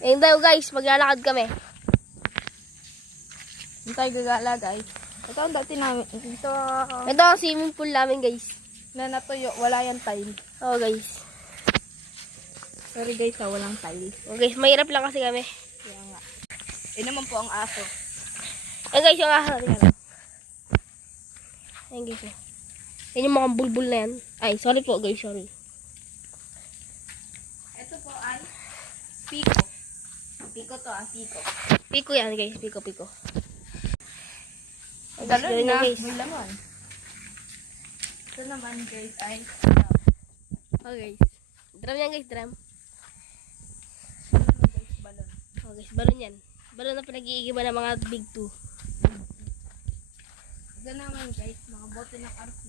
Ngayon daw guys, maglalakad kami. Hindi tayo gagala guys. Ito ang dati namin. Ito ang swimming pool namin guys. Na natuyo. Wala yan tile. Oo guys. Sorry guys walang tile. Oh guys, mahirap lang kasi kami. Kaya nga. Naman po ang aso. Ayan guys, yung ahas natin. Ayan guys. Yan yung mga bulbul na yan. Ay, sorry po guys, sorry. Ito po ay piko. Piko to piko. Piko yan guys, piko. Galon na, guys. may laman. Ito naman guys ay Oh guys. Drum yan guys, drum. balon. Oh guys, balon yan. Balon na pinag-iigiba ng mga big 2. Ito naman guys, mga bote ng RC.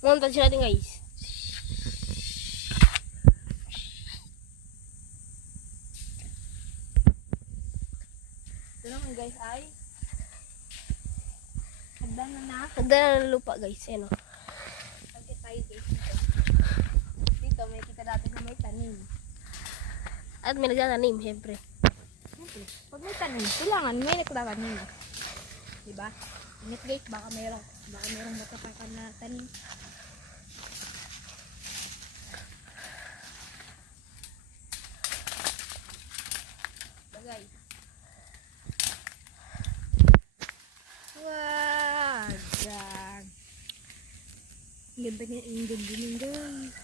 Montage natin guys. Ito naman guys ay hagdan na. Hagdan na ng lupa guys. Ayan o. Pagkit tayo guys dito. Dito may kita dati na may tanim. At may nagtatanim, syempre. Siyempre, pag may tanim, kailangan may nagtatanim. Diba? Ingat guys, baka mayroong matapakan na tanim. Bagay. Wag! Ang ganda niya, ang ganda niya guys.